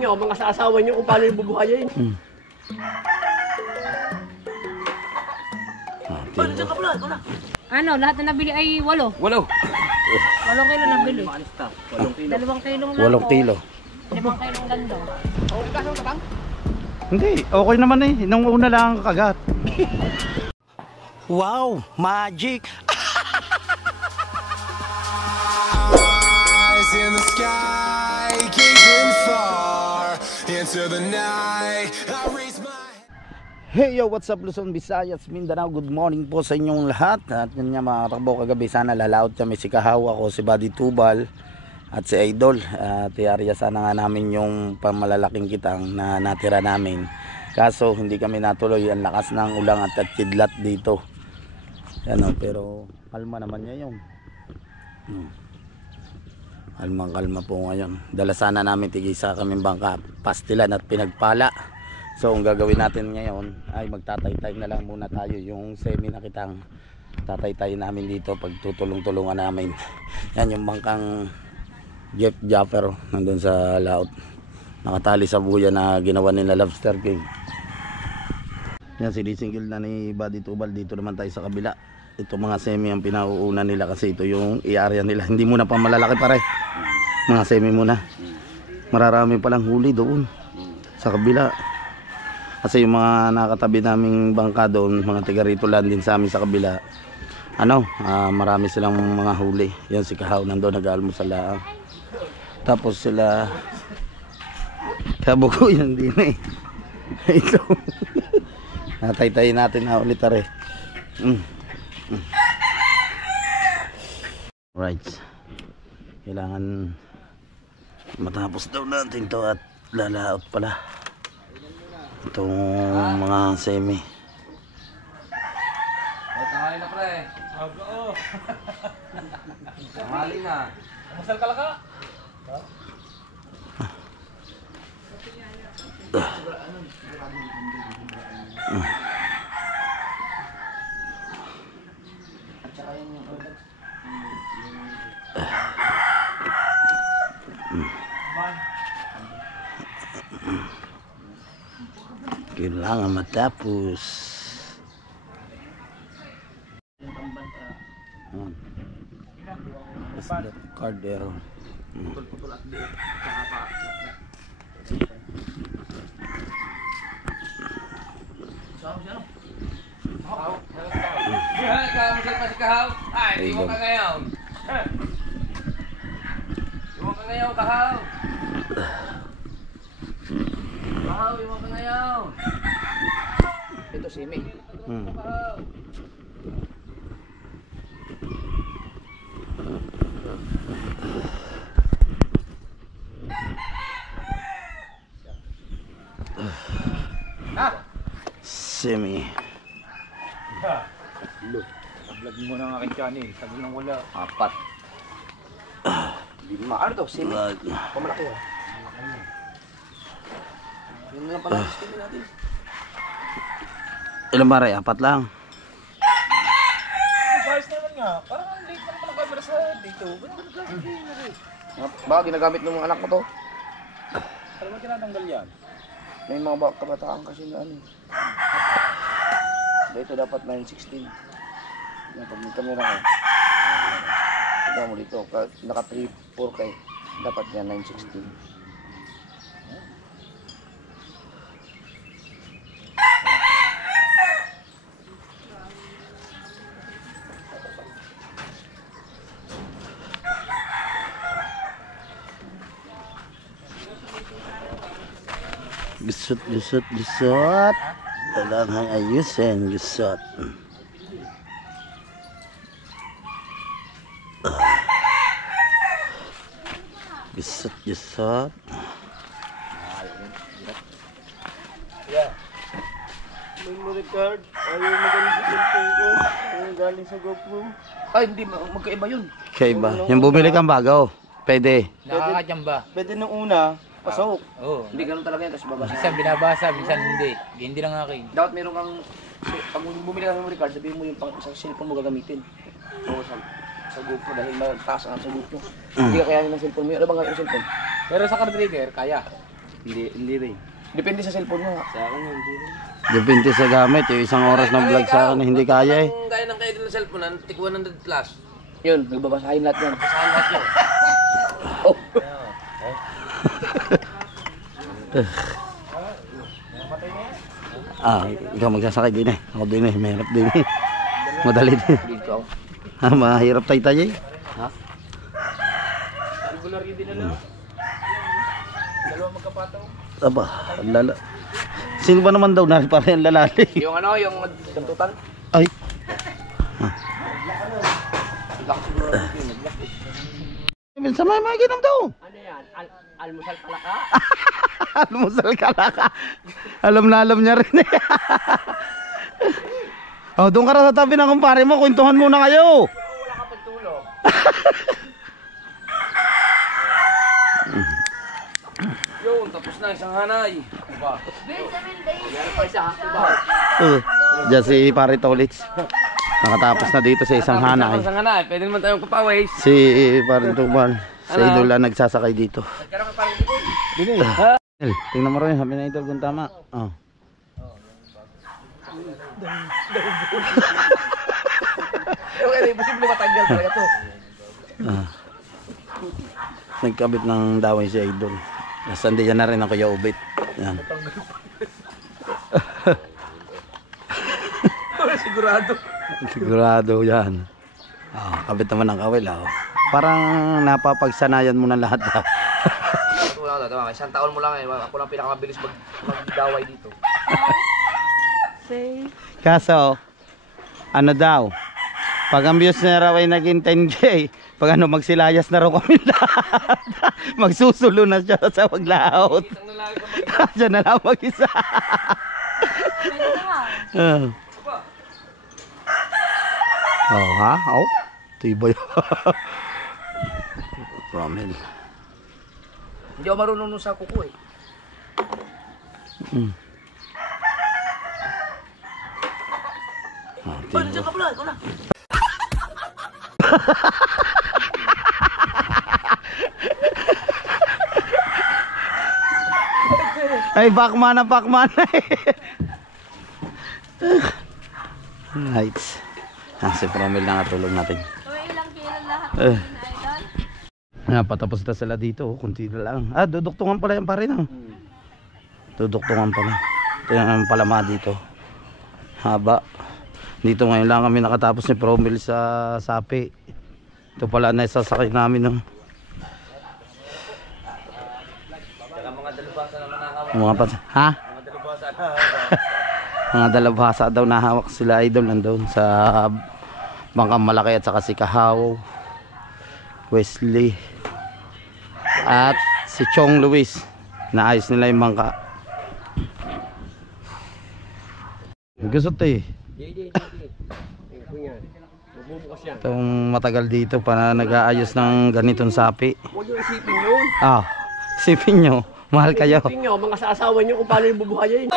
nyo, mga sasawa nyo kung paano yung bubuhayin. Paano dyan ka pala? Ikaw na. Ano, lahat na nabili ay 8. 8. 8 kilo nabili. 8 kilo. 2 kilong lang 8 kilo. 5 kilong gando. Okay ka sa katang? Hindi, okay naman eh. Nung una lang kagat. Wow, magic! Eyes in the sky, gazing far into the night. I raise my Hey yo, what's up Luzon, Visayas, Mindanao. Good morning po sa inyong lahat. At yun nga mga katakbo, kagabi sana lalaot kami si Kahawa ko, si Buddy Tubal at si Idol. At iarya sana nga namin yung pamalalaking kitang na natira namin. Kaso hindi kami natuloy, ang lakas ng ulang at kidlat dito. Ano, pero kalma naman niya yung kalma po ngayon. Dala sana namin tigisa kaming bangka, pastilan at pinagpala. So ang gagawin natin ngayon ay magtataytay na lang muna tayo. Yung semi na kitang tataytay namin dito, pagtutulong-tulungan namin. Yan yung bangkang Jeff Japper nandun sa laot, nakatali sa buya na ginawa nila Lobster King. Yan, sinisingil na ni Buddy Tubal. Dito naman tayo sa kabila. Ito mga semi ang pinauuna nila kasi ito yung i-area nila. Hindi muna pa malalaki pare, mga semi muna. Mararami palang huli doon sa kabila. Kasi yung mga nakatabi naming bangka doon, mga tiga rito lang din sa amin sa kabila, ano, marami silang mga huli. Yan si Kahaw nandoon nag-almusal lang. Tapos sila Kabuko yan din eh. Ito nataytayin natin na ulit are. Right, kailangan matapos daw natin to at lalaot pala itong mga semi. Tanghali na pre. Oo. Tanghali na. Masal ka laka. Kailangan matapos. Isda Cardero. Masal pa si Kahaw. Ay, di mo ka ngayon. Di mo ka ngayon, Kahaw. Kahaw, di mo ka ngayon. Ito semi. Semi. Vlog mo na ang aking channel. Sabi nang wala. 4. 5. Ano to? Semi? Pamalaki oh. Yun na lang pala ang semi natin. Ilan ba rin? 4 lang. Ayos naman nga. Parang ang late naman pala camera sa dito. Baka ginagamit ng mga anak mo to. Ano ba tinatanggal yan? May mga kabataan kasi na ano. Dito dapat 916. Yan, pag may camera ko. Tignan mo dito, naka 3-4 kayo. Dapat yan 916. Gusot. Kailangan ayusin, gusot. Gusot. Yeah. Memory card. Ayaw magaling sa cellphone ko. Ayaw galing sa GoPro. Ay, hindi. Magkaiba yun. Kaiba. Yung bumili kang bago, pwede. Nakakachamba. Pwede nung una, pasok. Oo. Hindi ganun talaga yan. Tapos babasa. Minsan binabasa, minsan hindi. Hindi lang akin. Dapat meron kang, pag bumili ka ng memory card, sabihin mo yung sa cellphone mo gagamitin. So, sa GoPro dahil mataas ang sa GoPro. Hindi ka kayanin ng cellphone mo. Ano bang gagawin ng cellphone? Pero sa card reader, kaya. Hindi rin. Depende sa cellphone mo. Sa akin yun, hindi rin. Depende sa gamit. Yung isang oras ng vlog sa akin, hindi kaya eh. Kung gaya ng kayo ng cellphone, tig 100 plus. Yun, nagbabasahin lahat yan. Saan lahat yun? Oh. Ikaw magsasakay din eh. Ako din eh, mahirap din eh. Madali din. Dito ako. Mahirap tay-tay eh. Ha? Regular yun din na lang. Dalawa magkapataw. Aba, ang lala. Sino ba naman daw na parang lalali? Yung ano, yung kantutan. Ay. Sa may mga ginom daw. Ano yan? Almusal pala ka? Almusal ka laka. Alam na alam niya rin eh. Oh, doon ka na sa tabi ng kumpare mo, kwentuhan muna kayo. Wala ka pagtulog. Yun, tapos na isang hanay. Diba? Meron pa isa. Diba? Diyan si Pare Tolits. Nakatapos na dito sa isang hanay. Isang hanay, pwede naman tayong papawis. Si Pare Tuban, sa idol lang nagsasakay dito. Nagkaroon ka parang dito. Tingnan mo rin, sabi na idol kung tama. Oh. Okay, posible matanggal talaga to. Nagkabit ng daway si idol. Nasandiyan na rin ang Kuya Ubit. Yan. Sigurado. Sigurado yan. Kabit naman ng kawil. Parang napapagsanayan mo na lahat. Wala ka, isang taon mo lang eh. Ako lang pinakamabilis magdaway dito. Kaso, ano daw? Pag ang views na raw ay naging 10K, pag ano magsilayas na raw kami lahat. Magsusulo na siya sa maglaot. Siya na lang mag-isa. Oh ha? Oh, tibay. Romel. Hindi ako marunong nun sa kuko eh. Nandiyan ka pala, ikaw na. Ay, bakman na eh. Lights. Si Promel na natulog natin. Ilang kilo lahat na idol? Patapos na sila dito. Kunti na lang. Duduktungan pala yan pa rin. Duduktungan pala. Ito yung palama dito. Haba. Dito ngayon lang kami nakatapos ni Promel sa Sapi. Ito pala na isasakay namin. Mga dalubhasa naman nakahawak. Ha? Mga dalubhasa Mga dalabhasa daw nahawak sila idol nandun sa Bangkang Malaki at saka si Kahaw, Wesley at si Chong Luis. Naayos nila yung bangka. Gusot eh. Itong matagal dito pa nag-aayos ng ganitong sapi. Huwag yung isipin yun. Isipin nyo, mahal kayo. Isipin nyo, mga asawa nyo kung paano yung bubuhayin.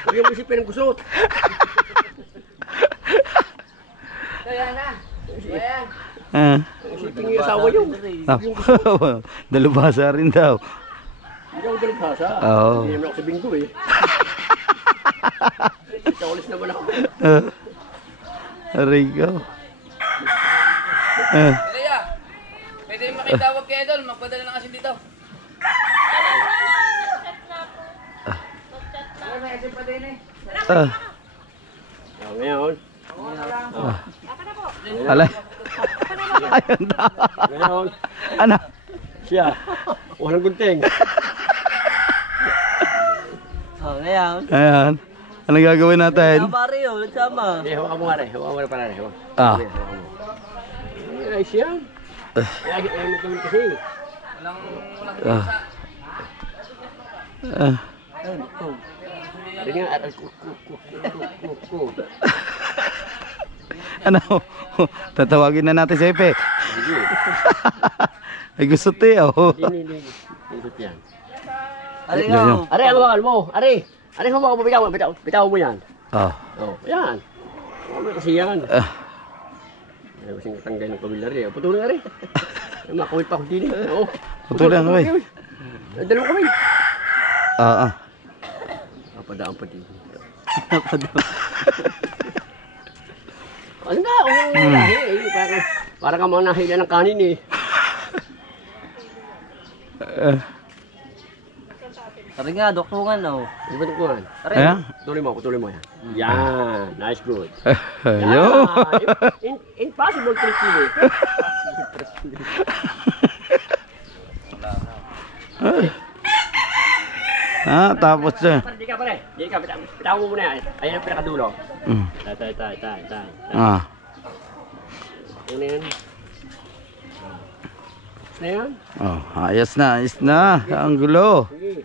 Huwag yung isipin ng kusot. Kaya na. Isipin nyo yung asawa nyo. Dalubhasa rin daw. Hindi ako dalubhasa. Oo. Hindi naman ako sa binggo eh. Kawalis naman ako. Aray ko. Kaya, pwede yung makitawag kay Idol, magpadala ng asin dito. Ngayon. Alay. Ayun daw. Ngayon. Ano? Siya. Walang gunting. Ngayon. Ayan. Ano gagawin natin? Mario, nagsama. Hawakan mo nga rin. Hawakan mo na pala rin. Ay siya. Ay kami kasi. Hindi nga. Ano? Tatawagin na natin si Epe. Ay gusto tayo. Hindi. Yan. Ari Yun. Are, hawakan mo. Are, hawakan mo. Bitaw mo yan. Oh. Yan. Hawakan mo kasi yan. Ay, masing tanggay ng kabilar eh. Putulin nga rin. Makawit pa ako din eh. Oo. Putulin nga rin. Dalawang kamay. Oo. Napadaan pa din. Ano nga? Para ka mga nahila ng kanin eh. Sabi nga, doktungan oh. Ano ba tukuhan? Ayan. Putulin mo yan. Yan. Nice, good. Yo. Impossible trick yun eh. Tapos Di ka pare. Di ka. Pitawan mo muna yan. Ayan ang pinakadulo. Tay. Ano yan? Ano yan? Ayos na. Ang gulo. Sige.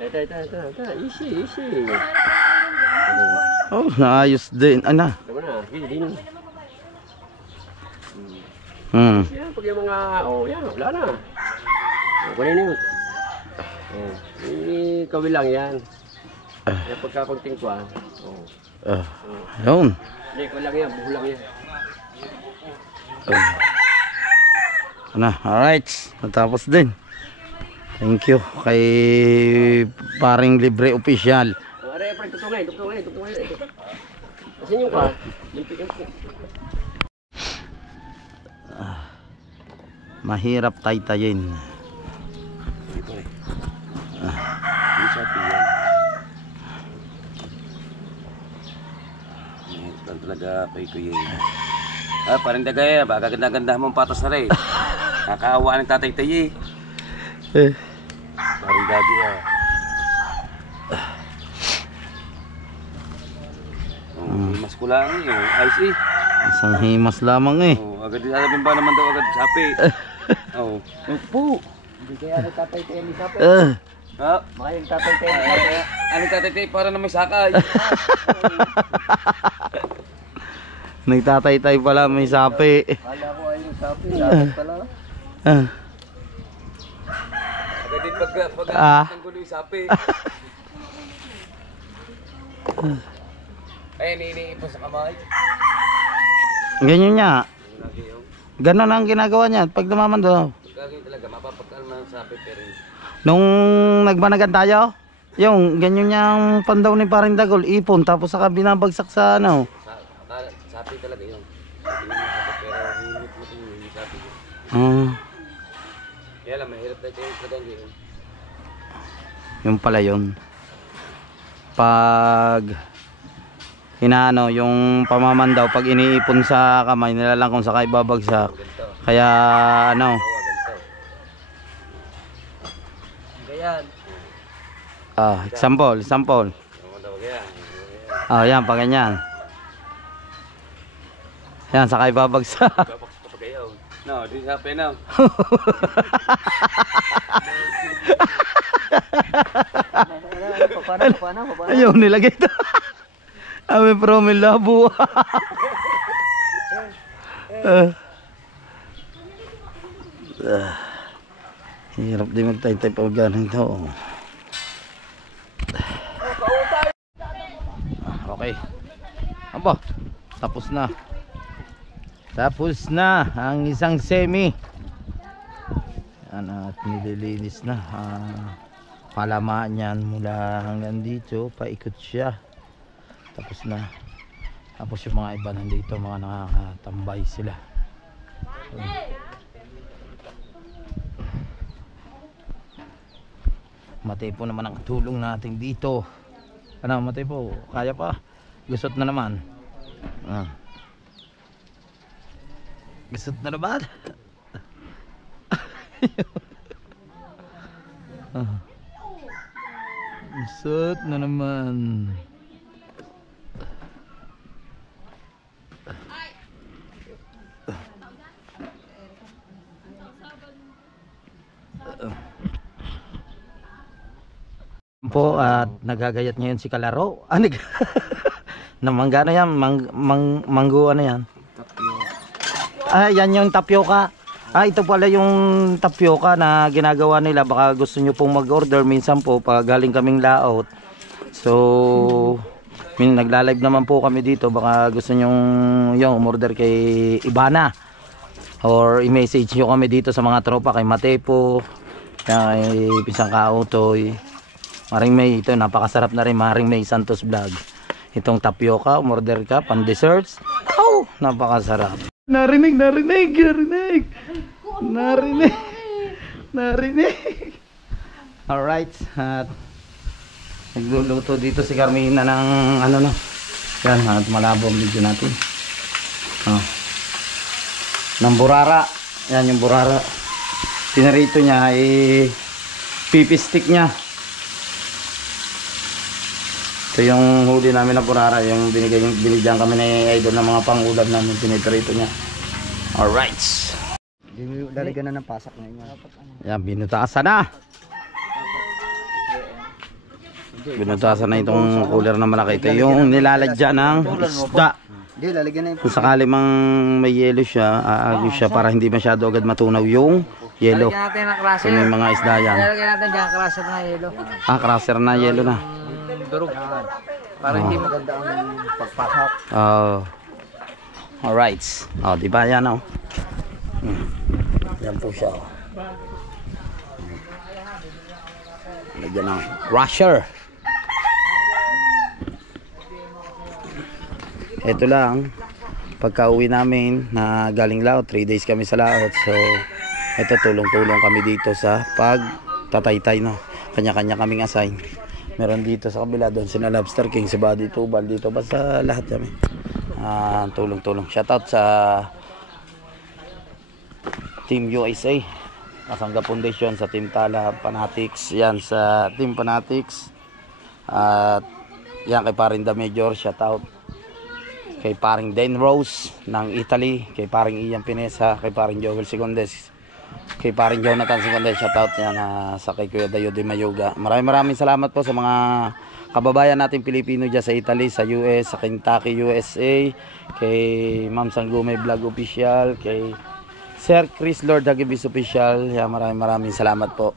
Tay. Easy. Ayos din. Ano? Tama na. Sige, din. Yan, pag yung mga... yan, wala na. Kunin yun. Kawil lang yan. Yan pagkakunting ko Yun. Hindi, kawil lang yan. Buho lang yan. Alright. Natapos din. Thank you kay paring libre official. Aray, pre, tutungay. Kasi yung ka, limpik po. Mahirap taytayin. Ito talaga kay Kuya. Parang dagaya, baka ganda-ganda mong patas na rin. Nakakaawa ng tatay tayo Parang gagi Himas ko lang ayos Isang himas lamang agad sasabihin ba naman daw agad sapi. Po. Hindi kaya nagtatay tayo ni sapi. Baka yung tatay tayo ni sapi. Anong tatay tayo para na may sakay? Nagtataytay pala may sapi. Kala ko ay yung sapi pala. Agad din pag ng gulo yung sapi. Ay, iniipon sa kamay. Ganyan niya. Ganon ang ginagawa niya pag dumamando. Gagawin talaga, mapapagkalma ng sapi pero... Nung nagbanagan tayo, yung ganyan niyang pandaw ni paring Dagol, ipon tapos saka binabagsak sa ano. Sapi talaga yun. Sabi mo sapi pero hinimit mo yung sapi. Kaya lang, mahirap na kayo talaga yun. Yung pala yun. Pag inaano, yung pamamandaw, pag iniipon sa kamay, nilalang kung saka ibabagsak. Kaya ano. Ganyan. Example. Yan, pag ganyan. Yan, saka ibabagsak. No, di sapi na. Paano? Ayaw nilagay ito. Ame promil labo. Hirap din magtay-tay pag ganun ito. Okay. Aba, tapos na ang isang semi. At nililinis na. Palamaan yan mula hanggang dito, paikot siya. Tapos yung mga iba nandito, mga nakakatambay sila. Matay po naman ang tulong natin dito. Matay po, kaya pa. Gusot na naman. Gusot na naman. Gusot na naman. Po at nagagayat ngayon si Kalaro. Namangga na yan, manggo ano yan? Tapioca. Yan yung tapioca. Ito pala yung tapioca na ginagawa nila. Baka gusto nyo pong mag-order minsan po pag galing kaming laot. So, Nagla-live naman po kami dito. Baka gusto nyong yung umorder kay Ibana. Or i-message nyo kami dito sa mga tropa. Kay Matepo, kay Pisang Kautoy, Maring May. Ito napakasarap na rin, Maring May Santos Vlog. Itong tapioca, umorder ka, pan desserts. Oh, napakasarap. Narinig. Alright, at nagluluto dito si Carmina ng ano no. Yan, at malabo ang video natin. Ng burara. Yan yung burara. Pinarito niya ay pipistik niya. Ito yung huli namin na burara, yung binigyan kami ni Idol ng mga pangulam namin, pinarito niya. Alright. Lalagyan na ng pasak ngayon. Yan, binutasan na. Binutasan na itong cooler na malaki. Ito yung nilalagyan ng isda. Hindi, lalagyan na yung Kung sakali mang may yelo siya, aagos siya para hindi masyado agad matunaw yung yelo. Lalagyan natin ng crusher. Kung may mga isda yan. Lalagyan natin dyan crusher na yelo. Crusher na yelo na. Durog. Para hindi maganda ang pagpahak. Alright. Diba yan o. Yan po siya. Lagyan ng crusher. Ito lang, pagka uwi namin na galing laot, 3 days kami sa laot, so ito tulong-tulong kami dito sa pagtataytay, no. Kanya-kanya kaming assign. Meron dito sa kabila, doon sina Lobster King, si Buddy Tubal, dito basta lahat kami tulong-tulong. Shoutout sa Team USA, Kasangga Foundation, sa Team Tala Fanatics, yan sa Team Fanatics, at yan kay paring The Major, shoutout kay paring Dan Rose ng Italy, kay paring Ian Pinesa, kay paring Joel Sigondes, kay paring Jonathan Sigondes, shoutout yan sa kay Kuya Dayo de Mayoga. Maraming salamat po sa mga kababayan natin Pilipino dyan sa Italy, sa US, sa Kentucky, USA, kay Ma'am Sangume Vlog Official, kay Sir Chris Lord Hagibis Official. Yan, maraming salamat po.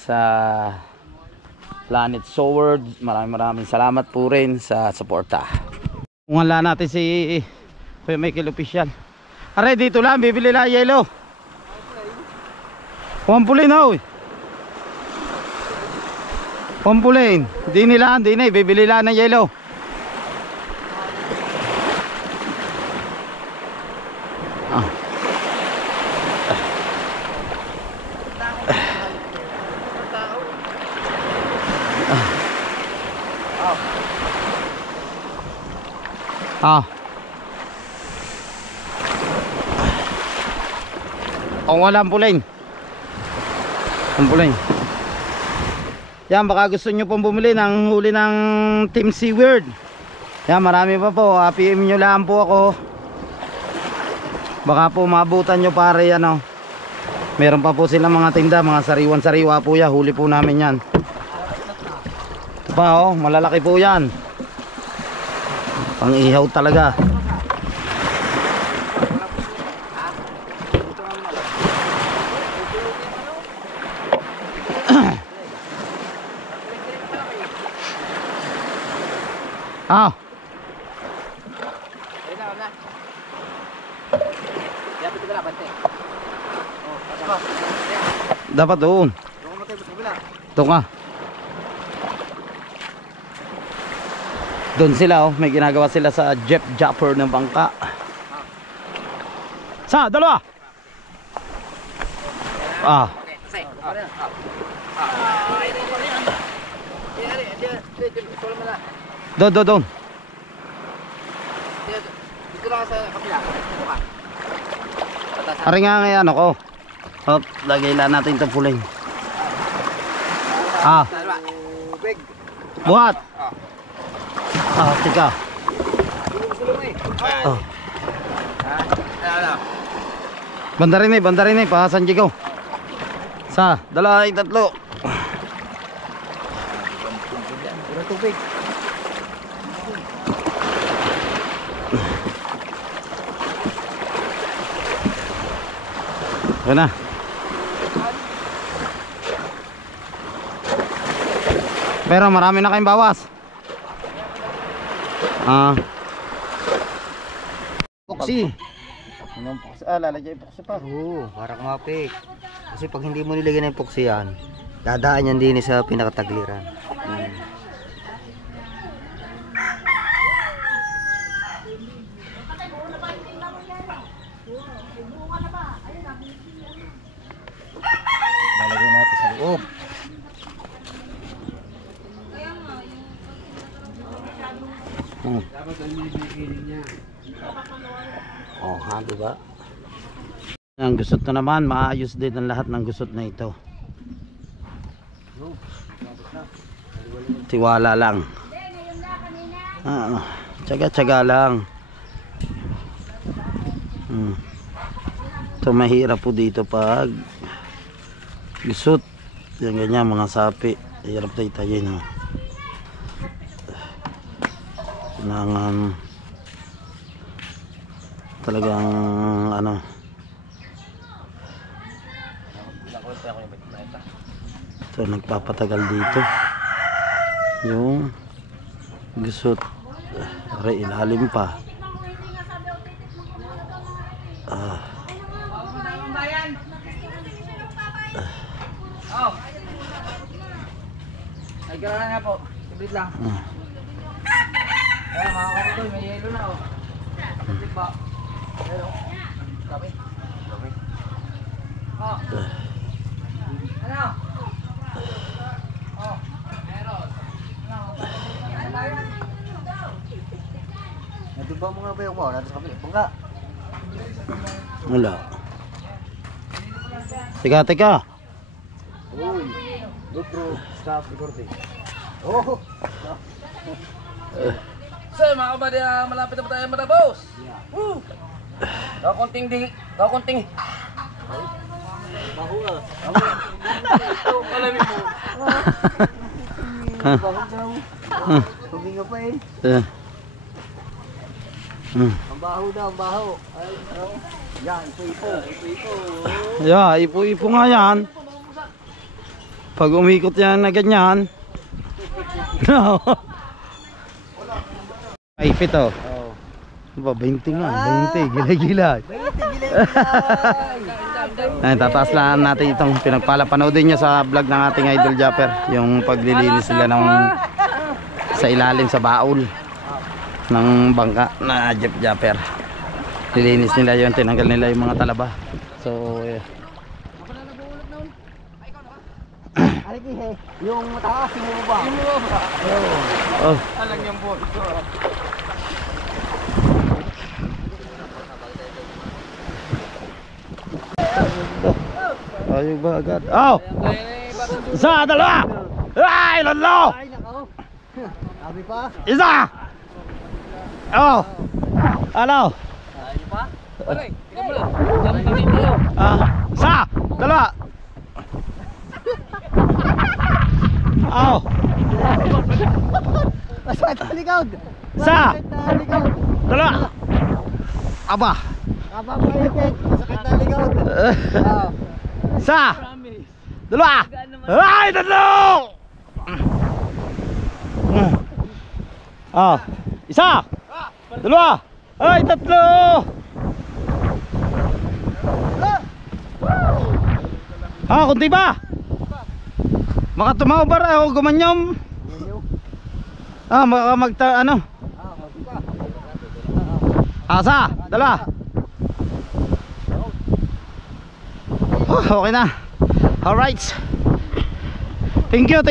Sa Planet Sword, maraming salamat po rin sa suporta. Ungala natin si Kuya Michael Official. Aray, dito lang, bibili lang yelo. Pampulin ho. Pampulin. Di nila, bibili lang ng yelo. Kung wala ampulin. Yan, baka gusto nyo pong bumili ng huli ng Team Seaward. Yan, marami pa po. PM nyo lang po ako. Baka po maabutan nyo pare, ano. Meron pa po silang mga tinda, mga sariwan-sariwa po yan. Huli po namin yan. Ito pa malalaki po yan. Pang ihaw talaga. Dapat doon. Ito nga. Doon sila may ginagawa sila sa Jeff Japper ng bangka. Sa dalawa. Doon. Dito lang sa kapila. Ari nga ngayon ako. Lagay lang natin itong puling. Buhat. Tika. Bandarin eh, pahasan jigaw. Sa, dalawa, tatlo. Puro tubig. Yan na. Pero marami na kayong bawas. Ah. Puksi. Anong puksi? Lalagyan yung puksi pa. Oo, para kumapik. Kasi pag hindi mo nilagyan ng epoxy yan, dadaan yan din sa pinakatagliran. Lalagay natin sa loob. Oh, ha, diba? Ang gusot na naman, maayos din ang lahat ng gusot na ito. Tiwala lang. Tsaga-tsaga lang. Ito mahirap po dito pag gusot. Yan ganyan mga sapi. Hirap tayo-tayin. Kailangan talagang ano, ito nagpapatagal dito yung gusot. Aray, ilalim pa. Ay, gano'n nga po. Sabit lang. Ayan, mga kapitoy, may yelo na oh. Sabit ba? Yelo. Sabi. Sabi. Oh. Ano? Oh. Meron. Natuba mo nga ba yung natin sa kapila? Bangga. Wala. Teka. Uy. GoPro. Stop recording. Oh. So mga kabady, malapit na po tayo matapos. Woo! Kakunting Baho ah. alamin mo. Baho daw. Huminga pa eh. Ang baho daw, ang baho. Ay, yan, ipo-ipo. Yeah, ipo-ipo nga yan. Pag umikot yan na ganyan. Ipit oh. Ba 20 nga, 20 gila-gila. Ay, tataas lang natin itong pinagpapanoodin niyo sa vlog ng ating Idol Japper, yung paglilinis nila ng sa ilalim sa baul ng bangka na Jeep Japper. Lilinis nila yun, tinanggal nila yung mga talaba. So Yung mataas, yung baba. oh. Alang yung buhok ko. Ayaw ba agad? Oh! Isa, dalawa! Ay, lalo! Ay, nako. Sabi pa. Isa! Oh! Ano? Ayaw pa? Okay, tingnan mo lang. Dami tayo. Isa! Dalawa! Oh! Masakit na likod. Isa! Masakit na likod. Dalawa! Aba! Kapapayipit. Masakit na likod. Isa! Dalawa! Ay, tatlo! Oh! Isa! Dalawa! Ay, tatlo! Kunti pa! Maka tumaw ba rin o gumanyom? Ano? Asa? Dalawa? Okay na. Alright. Thank you.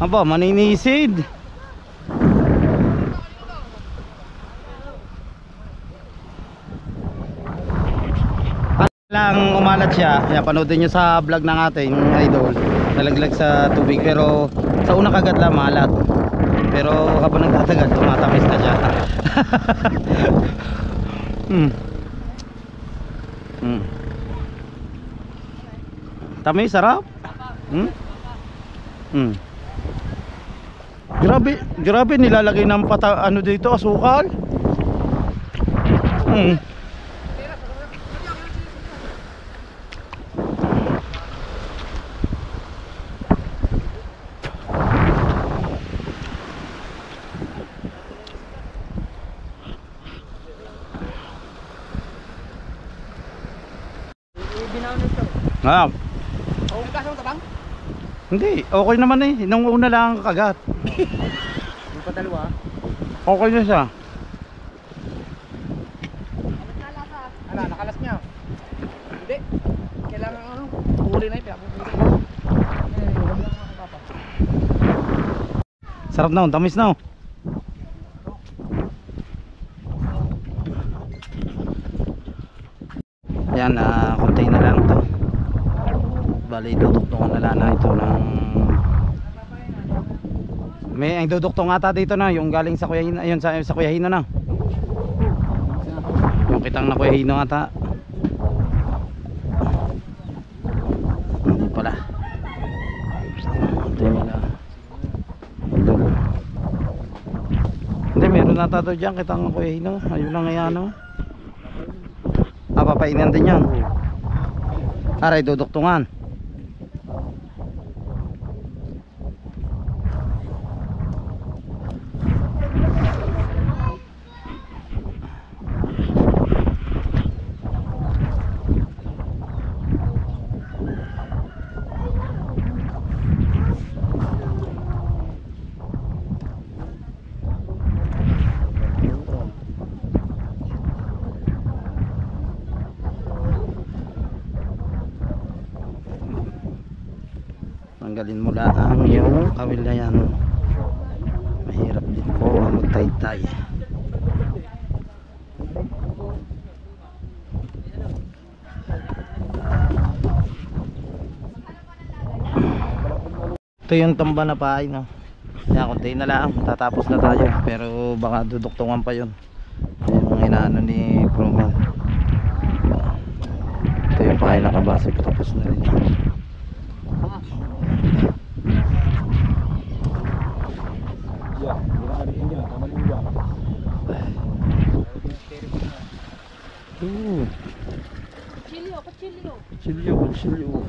Aba, maninisid. Lang umalat siya. Kaya panoodin nyo sa vlog ng ating idol. Nalaglag sa tubig pero sa unang kagat lang malat. Pero habang nagtatagal tumatamis na siya. Tamis, sarap. Grabe nilalagay ng ano dito, asukal. ginawa nito. Ah, Oh, kaso tabang? hindi, okay naman eh. Nung una lang kagat. Yung padalwa. Okay na siya. Ala, nakalas niya. Hindi. Kailangan ano, huli na ito. Sarap na, tamis na. Ayan, konti na lang to. Bali, duduktungan na lang na ito ng... May ang duduktong ata dito na, yung galing sa Kuya Hino, ayun, sa Kuya Hino na. Yung kitang na Kuya Hino ata. Hindi pala. Konti na lang. Hindi, meron ata to dyan, kitang Kuya Hino. Ayun lang nga ano. Papainan din yan. Aray, duduktungan. Tanggalin mo lang yung kawil na yan. Mahirap din po ang magtay-tay. Ito yung tamba na pahay, no? Kaya konti na lang, tatapos na tayo. Pero baka duduktungan pa yun. Yung inaano ni Promel. Ito yung pahay na kabase, patapos na rin yan. Kutsilyo.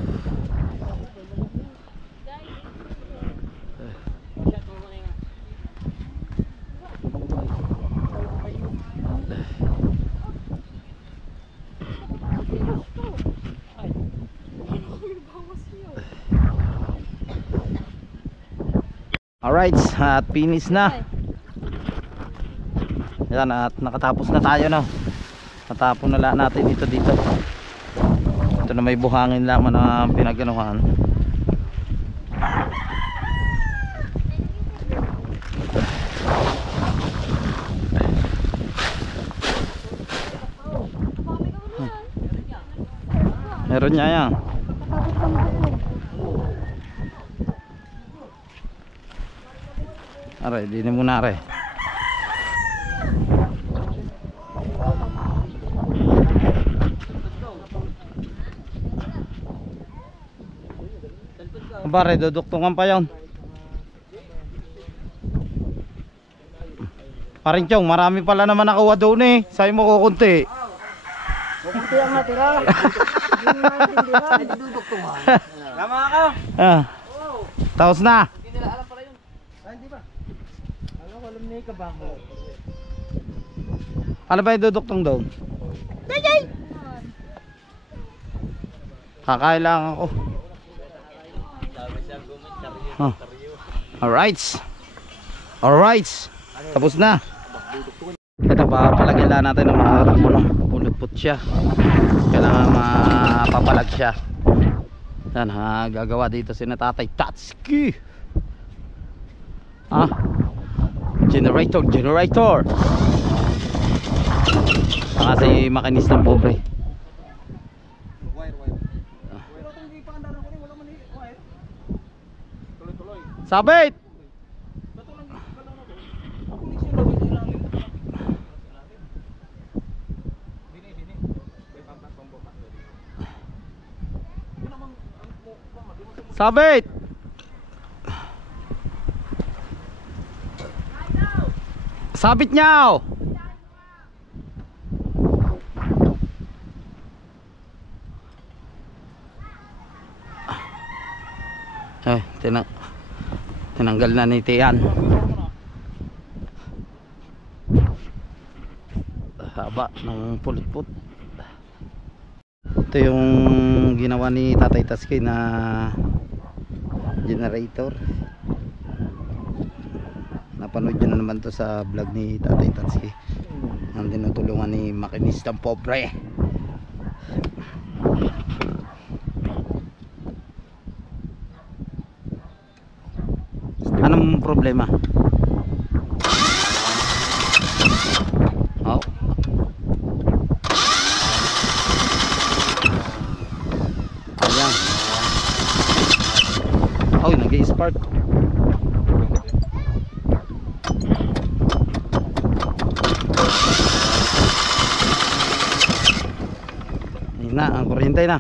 Alright, at finish na. Yan, at nakatapos na tayo, no. Natapon na lang natin dito. Ito na may buhangin lamang na pinaganuhan. Meron niya yan. Aray, dinin mo na, aray. Bare, duduktungan pa yon. Paring Chong, marami pala naman nakuha doon eh. Sa'yo mo kukunti. Kukunti ang natira. Hindi natin duduktungan. Tama ka. Tapos na. Hindi nila alam pala yun. Hindi ba? Alam niya ka ba? Ano ba yung duduktong doon? Kakailangan ko. Alright. Tapos na. Ito pa, palagyan lang natin ng mga puno. Pulot-put siya. Kailangan mapapalag siya. Yan, gagawa dito si Tatay Tatsuki. Generator. Kasi makinis ng pobre. Sabit! Sabit! Sabit niyaw! Tinanggal na ni Tian. Haba ng pulot-put. Ito yung ginawa ni Tatay Taski na generator. Napanood nyo na naman to sa vlog ni Tatay Taski. Ang tinutulungan ni makinistang pobre. Anong problema? Oh. Ayan. Oh, nag-i-spark. Ayun na, ang kuryente na.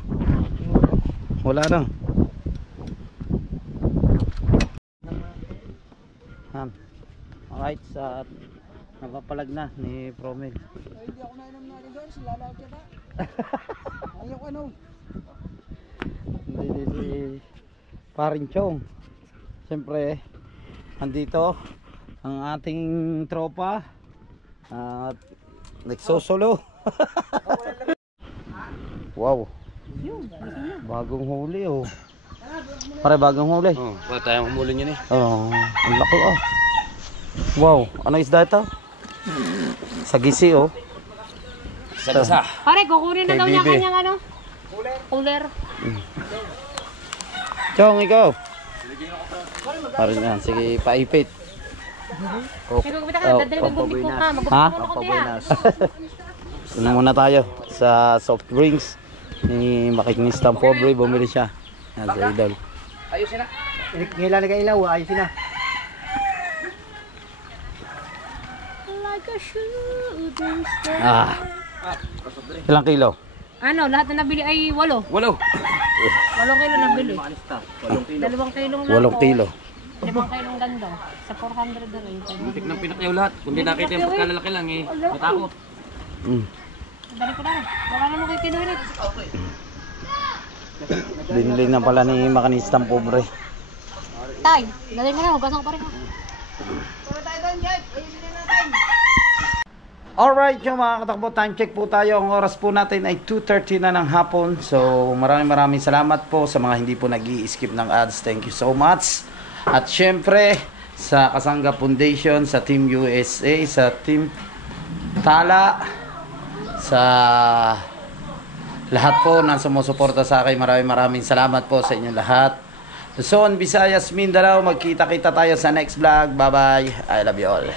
Wala na. Alright, sa napapalag na ni Promel. Hindi ako nainom na rin doon, silalawag ka na. Ayaw ano. Hindi si Paring Chong. Siyempre, andito ang ating tropa at nagsosolo. Wow. Bagong huli oh. Pare bagong huli. Oh, wala tayong humuli niyan eh. Oh, ang laki oh. Wow, ano isda ito? Sagisi oh. Sa Pare, kukunin na Kay daw niya Bibi. kanyang ano? Cooler. Chong, ikaw. Pare na, sige, paipit. Oh, Sige, kumita ka, dadalhin ko ko ka. Ha? Magkukuha ko diyan. Una muna tayo sa soft drinks ni makinistang pobre, bumili siya. Yan sa idol. Ayusin na. Ngila na ilaw, ayusin na. Like a shooting star. Ah. Ilang kilo? Ano, lahat na nabili ay 8. 8. 8 kilo nabili. 2 kilong lang 8 kilo. 5 kilong ganda. Sa 400 na rin. Butik ng pinakyaw lahat. Kung di nakita yung pagkalalaki lang eh. Matakot. Dali ko na. Baka naman kayo kinulit. Binili na pala ni makinistang pobre. Tay, dali mo na. Hugasan ko pa rin. Alright yung mga katakbo, time check po tayo. Ang oras po natin ay 2:30 na ng hapon. So maraming salamat po sa mga hindi po nag-i-skip ng ads. Thank you so much. At syempre sa Kasangga Foundation, sa Team USA, sa Team Tala, sa lahat po na sumusuporta sa akin. Maraming salamat po sa inyong lahat. Luzon, Visayas, Mindanao, magkita-kita tayo sa next vlog. Bye bye, I love you all.